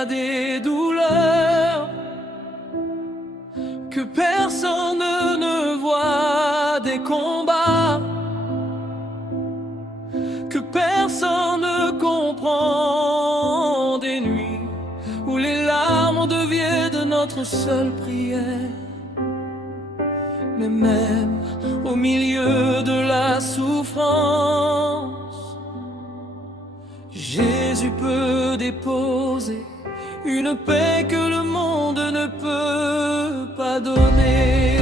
a des douleurs que personne ne voit, des combats que personne ne comprend, des nuits où les larmes deviennent notre seule prière. Mais même au milieu de la souffrance, Jésus peut déposer une paix que le monde ne peut pas donner.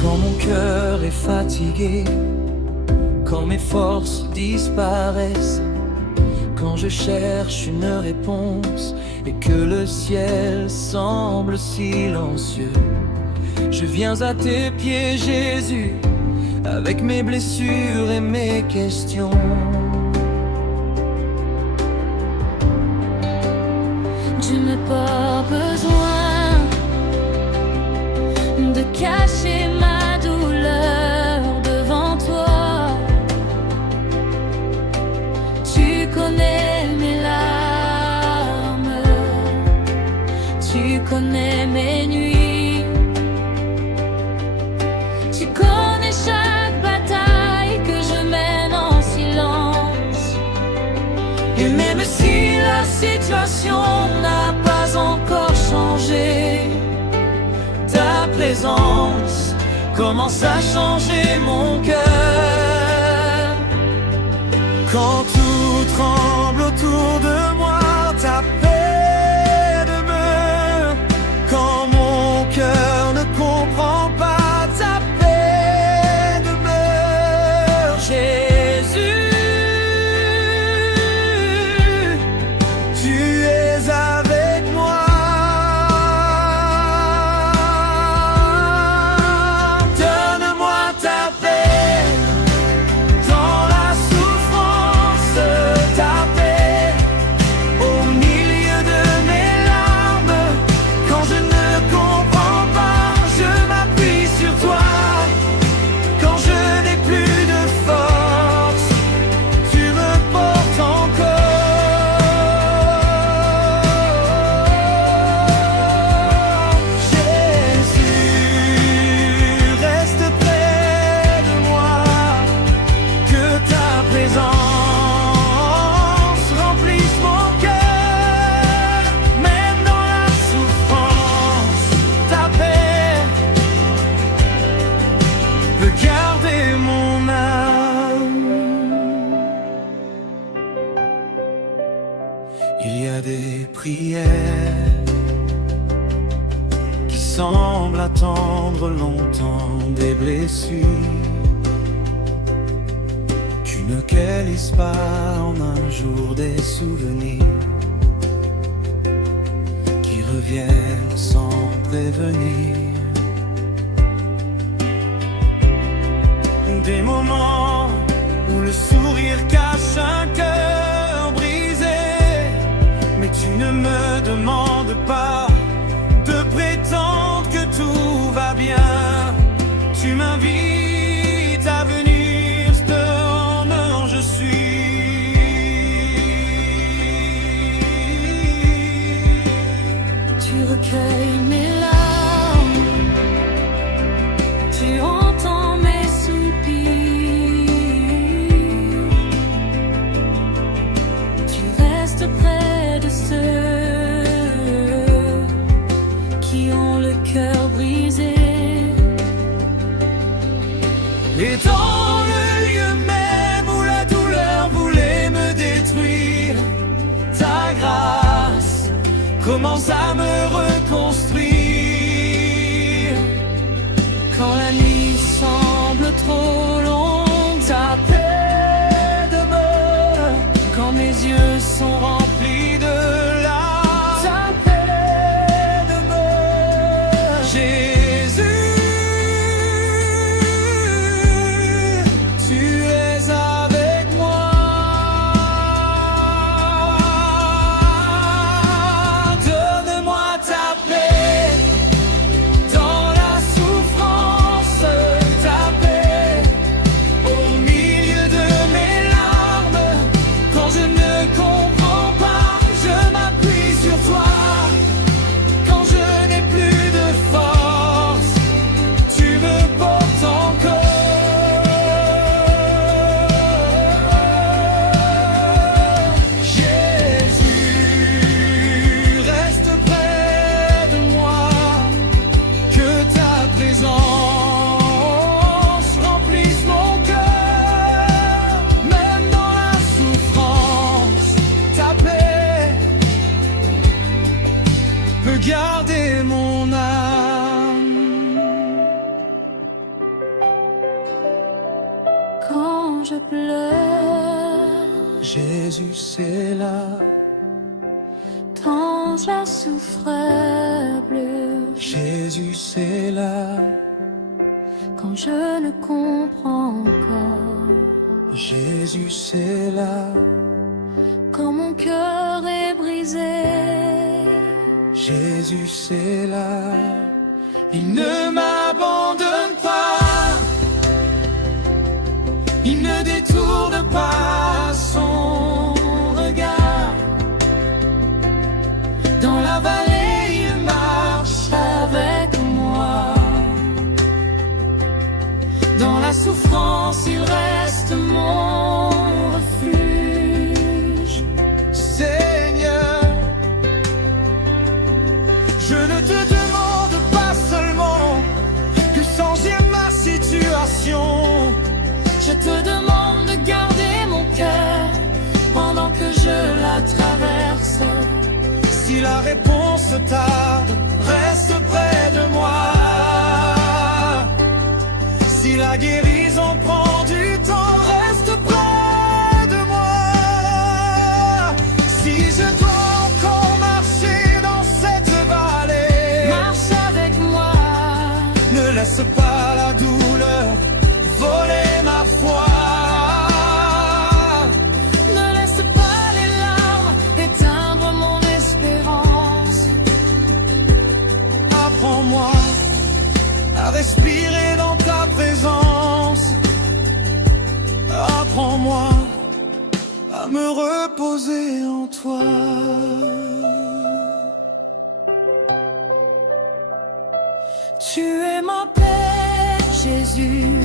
Quand mon cœur est fatigué, quand mes forces disparaissent, quand je cherche une réponse et que le ciel semble silencieux, je viens à tes pieds, Jésus, avec mes blessures et mes questions. Je n'ai pas besoin de cacher ma douleur devant toi. Tu connais mes larmes, tu connais mes nuits, tu connais chaque bataille que je mène en silence. Et même si la situation n'a pas encore changé, ta présence commence à changer mon cœur. Quand tout tremble autour de moi, ta paix demeure. Quand mon cœur ne comprend pas, ta paix demeure. Jésus, tu es avec moi. Donne-moi ta paix dans la souffrance, ta paix au milieu de mes larmes. Quand je ne comprends pas, je m'appuie sur toi. Quand je n'ai plus de force, tu me portes encore. Jésus, reste près de moi, que ta présence remplisse mon cœur. Même dans la souffrance, ta paix peut garder mon âme. Il y a des prières qui semblent attendre longtemps, des blessures qui ne guérissent pas en un jour, des souvenirs qui reviennent sans prévenir. Des moments où le sourire cache un cœur brisé, mais tu ne me demandes pas de prétendre que tout va bien. Tu m'invites à venir cependant je suis. Tu recueilles mes larmes, tu entends mes soupirs, tu restes près de ceux qui ont le cœur brisé. Et dans le lieu même où la douleur voulait me détruire, ta grâce commence à me reconstruire. Quand la nuit semble trop longue, ta paix demeure. Quand mes yeux sont remplis de larmes, ta paix demeure. Jésus, tu es avec moi. Donne-moi ta paix dans la souffrance, ta paix garder mon âme. Quand je pleure, Jésus c'est là. tant je la souffrable, Jésus c'est là. quand je ne comprends encore, Jésus c'est là. quand mon cœur est brisé, Jésus c'est là. Il ne m'abandonne pas. Il ne détourne pas son regard. Dans la vallée, il marche avec moi. Dans la souffrance, il reste mon refuge. Seigneur, je ne te demande pas seulement que changer ma situation. je te demande de garder mon cœur pendant que je la traverse. Si la réponse tarde, reste près de moi. Si la guérison prend du temps, reste près de moi. Si je dois encore marcher dans cette vallée, Marche avec moi, ne laisse pas la douleur voler ma foi. ne laisse pas les larmes éteindre mon espérance. Apprends-moi à respirer dans ta présence. Apprends-moi à me reposer en toi. Tu es ma paix, Jésus.